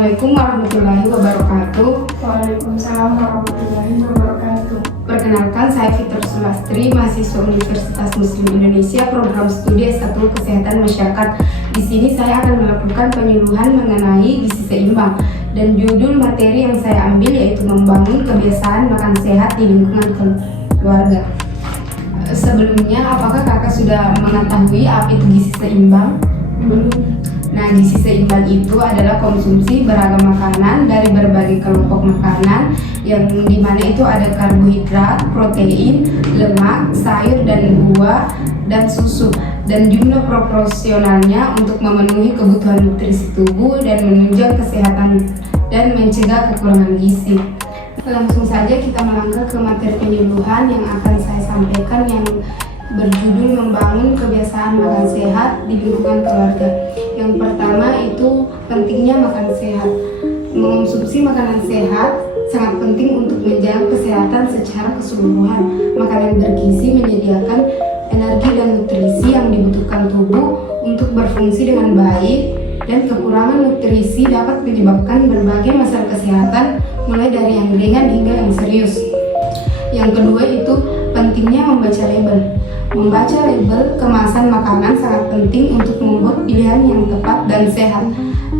Assalamualaikum warahmatullahi wabarakatuh. Waalaikumsalam warahmatullahi wabarakatuh. Perkenalkan, saya Fitri Sulastri, mahasiswa Universitas Muslim Indonesia, program studi S1 Kesehatan Masyarakat. Di sini saya akan melakukan penyuluhan mengenai gizi seimbang, dan judul materi yang saya ambil yaitu membangun kebiasaan makan sehat di lingkungan keluarga. Sebelumnya, apakah kakak sudah mengetahui apa itu gizi seimbang? Belum. Nah, gizi seimbang itu adalah konsumsi beragam makanan dari berbagai kelompok makanan yang dimana itu ada karbohidrat, protein, lemak, sayur dan buah, dan susu, dan jumlah proporsionalnya untuk memenuhi kebutuhan nutrisi tubuh dan menunjang kesehatan dan mencegah kekurangan gizi. Langsung saja kita melangkah ke materi penyuluhan yang akan saya sampaikan, yang berjudul membangun kebiasaan makan sehat di lingkungan keluarga. Yang pertama itu pentingnya makan sehat. Mengonsumsi makanan sehat sangat penting untuk menjaga kesehatan secara keseluruhan. Makanan bergizi menyediakan energi dan nutrisi yang dibutuhkan tubuh untuk berfungsi dengan baik, dan kekurangan nutrisi dapat menyebabkan berbagai masalah kesehatan mulai dari yang ringan hingga yang serius. Yang kedua itu pentingnya membaca label. Membaca label kemasan makanan sangat penting untuk membuat pilihan yang tepat dan sehat.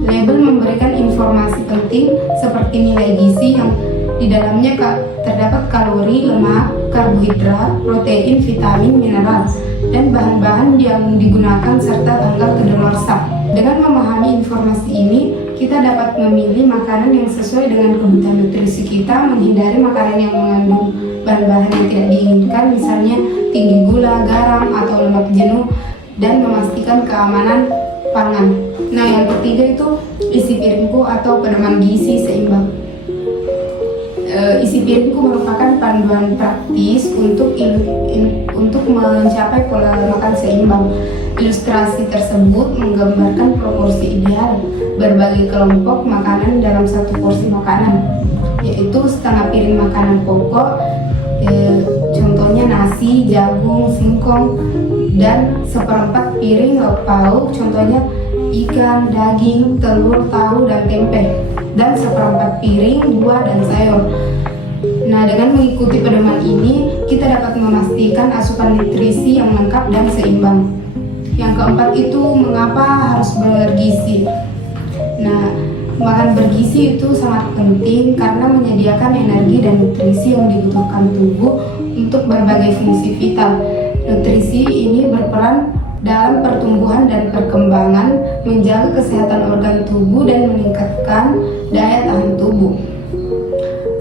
Label memberikan informasi penting seperti nilai gizi yang di dalamnya terdapat kalori, lemak, karbohidrat, protein, vitamin, mineral, dan bahan-bahan yang digunakan serta tanggal kedaluarsa. Dengan memahami informasi ini, kita dapat memilih makanan yang sesuai dengan kebutuhan nutrisi kita, menghindari makanan yang mengandung bahan-bahan yang tidak diinginkan, misalnya tinggi gula, garam, atau lemak jenuh, dan memastikan keamanan pangan. Nah, yang ketiga itu isi piringku atau pedoman gizi seimbang. Isi piringku merupakan panduan praktis untuk mencapai pola makan seimbang. Ilustrasi tersebut menggambarkan proporsi ideal berbagai kelompok makanan dalam satu porsi makanan, yaitu setengah piring makanan pokok, contohnya nasi, jagung, singkong, dan seperempat piring lauk pauk, contohnya ikan, daging, telur, tahu, dan tempe, dan seperempat piring buah dan sayur. Nah, dengan mengikuti pedoman ini, kita dapat memastikan asupan nutrisi yang lengkap dan seimbang. Yang keempat itu mengapa harus bergizi. Nah, makan bergizi itu sangat penting karena menyediakan energi dan nutrisi yang dibutuhkan tubuh untuk berbagai fungsi vital. Nutrisi ini berperan dalam pertumbuhan dan perkembangan, menjaga kesehatan organ tubuh dan meningkatkan daya tahan tubuh,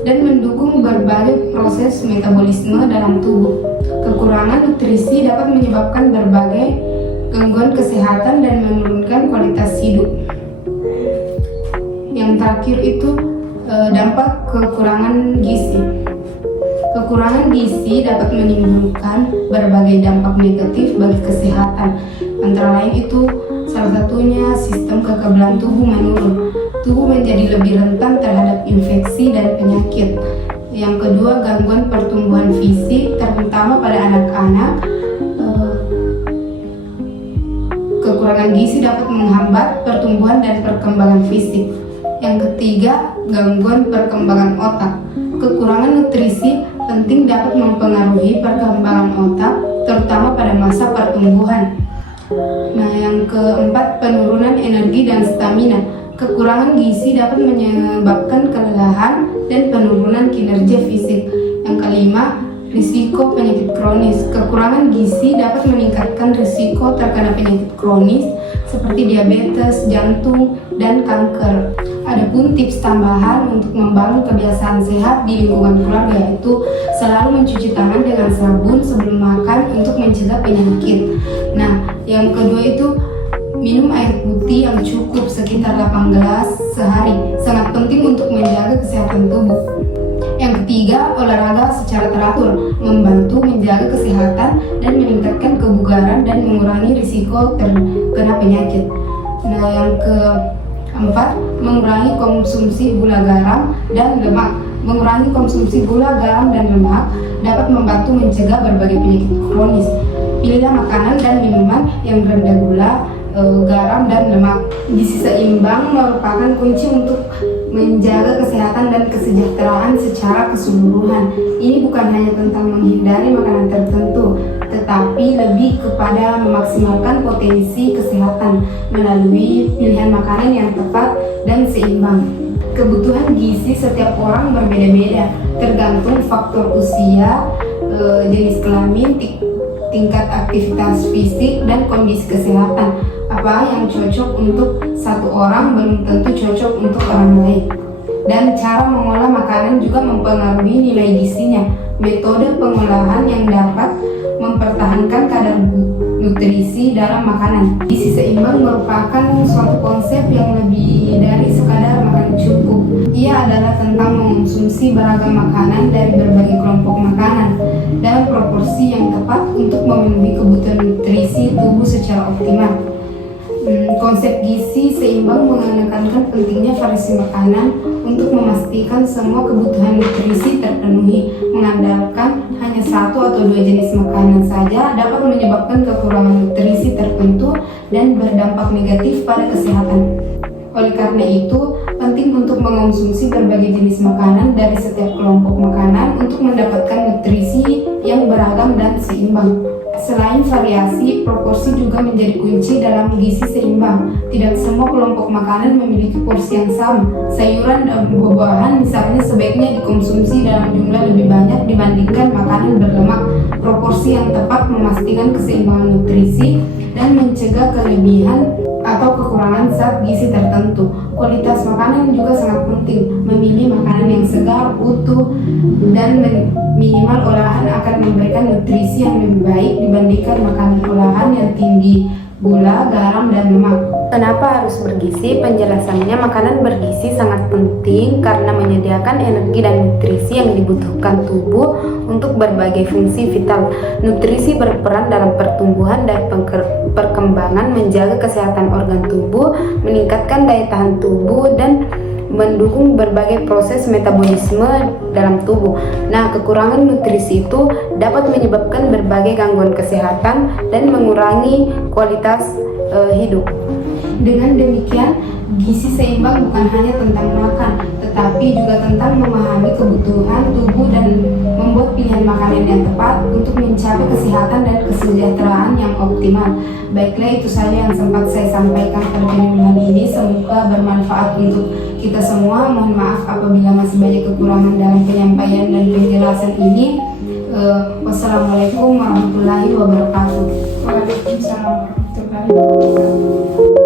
dan mendukung berbagai proses metabolisme dalam tubuh. Kekurangan nutrisi dapat menyebabkan berbagai gangguan kesehatan dan menurunkan kualitas hidup. Yang terakhir itu dampak kekurangan gizi. Kekurangan gizi dapat menimbulkan berbagai dampak negatif bagi kesehatan. Antara lain itu salah satunya sistem kekebalan tubuh menurun. Tubuh menjadi lebih rentan terhadap infeksi dan penyakit. Yang kedua, gangguan pertumbuhan fisik terutama pada anak-anak. Kekurangan gizi dapat menghambat pertumbuhan dan perkembangan fisik. Yang ketiga, gangguan perkembangan otak. Kekurangan nutrisi penting dapat mempengaruhi perkembangan otak, terutama pada masa pertumbuhan. Nah, yang keempat, penurunan energi dan stamina. Kekurangan gizi dapat menyebabkan kelelahan dan penurunan kinerja fisik. Yang kelima, risiko penyakit kronis. Kekurangan gizi dapat meningkatkan risiko terkena penyakit kronis seperti diabetes, jantung, dan kanker. Adapun tips tambahan untuk membangun kebiasaan sehat di lingkungan keluarga yaitu selalu mencuci tangan dengan sabun sebelum makan untuk mencegah penyakit. Nah, yang kedua itu minum air putih yang cukup sekitar 8 gelas sehari. Sangat penting untuk menjaga kesehatan tubuh. Yang ketiga, olahraga secara teratur membantu menjaga kesehatan dan meningkatkan kebugaran dan mengurangi risiko terkena penyakit. Nah, yang keempat, mengurangi konsumsi gula, garam, dan lemak. Mengurangi konsumsi gula, garam, dan lemak dapat membantu mencegah berbagai penyakit kronis. Pilihlah makanan dan minuman yang rendah gula, garam dan lemak. Gizi seimbang merupakan kunci untuk menjaga kesehatan dan kesejahteraan secara keseluruhan. Ini bukan hanya tentang menghindari makanan tertentu, tetapi lebih kepada memaksimalkan potensi kesehatan melalui pilihan makanan yang tepat dan seimbang. Kebutuhan gizi setiap orang berbeda-beda, tergantung faktor usia, jenis kelamin, tingkat aktivitas fisik, dan kondisi kesehatan. Apa yang cocok untuk satu orang belum tentu cocok untuk orang lain. Dan cara mengolah makanan juga mempengaruhi nilai gizinya. Metode pengolahan yang dapat mempertahankan kadar nutrisi dalam makanan. Gizi seimbang merupakan suatu konsep yang lebih dari sekadar makan cukup. Ia adalah tentang mengonsumsi beragam makanan dari berbagai kelompok makanan dalam proporsi yang tepat untuk memenuhi kebutuhan nutrisi tubuh secara optimal. Konsep gizi seimbang menekankan pentingnya variasi makanan untuk memastikan semua kebutuhan nutrisi terpenuhi. Mengandalkan hanya satu atau dua jenis makanan saja dapat menyebabkan kekurangan nutrisi tertentu dan berdampak negatif pada kesehatan. Oleh karena itu, penting untuk mengonsumsi berbagai jenis makanan dari setiap kelompok makanan untuk mendapatkan nutrisi yang beragam dan seimbang. Selain variasi, proporsi juga menjadi kunci dalam gizi seimbang. Tidak semua kelompok makanan memiliki porsi yang sama. Sayuran dan buah-buahan misalnya sebaiknya dikonsumsi dalam jumlah lebih banyak dibandingkan makanan berlemak. Proporsi yang tepat memastikan keseimbangan nutrisi dan mencegah kelebihan atau kekurangan zat gizi tertentu. Kualitas makanan juga sangat penting. Memilih makanan yang segar, utuh, dan minimal olahan akan memberikan nutrisi yang lebih baik dibandingkan makanan olahan yang tinggi gula, garam, dan lemak. Kenapa harus bergizi? Penjelasannya, makanan bergizi sangat penting karena menyediakan energi dan nutrisi yang dibutuhkan tubuh untuk berbagai fungsi vital. Nutrisi berperan dalam pertumbuhan dan perkembangan, menjaga kesehatan organ tubuh, meningkatkan daya tahan tubuh, dan mendukung berbagai proses metabolisme dalam tubuh. Nah, kekurangan nutrisi itu dapat menyebabkan berbagai gangguan kesehatan dan mengurangi kualitas hidup. Dengan demikian, gizi seimbang bukan hanya tentang makan, tetapi juga tentang memahami kebutuhan tubuh dan membuat pilihan makanan yang tepat untuk mencapai kesehatan dan kesejahteraan yang optimal. Baiklah, itu saja yang sempat saya sampaikan pada video ini. Semoga bermanfaat untuk kita semua. Mohon maaf apabila masih banyak kekurangan dalam penyampaian dan penjelasan ini. Wassalamualaikum warahmatullahi wabarakatuh. Waalaikumsalam warahmatullahi wabarakatuh.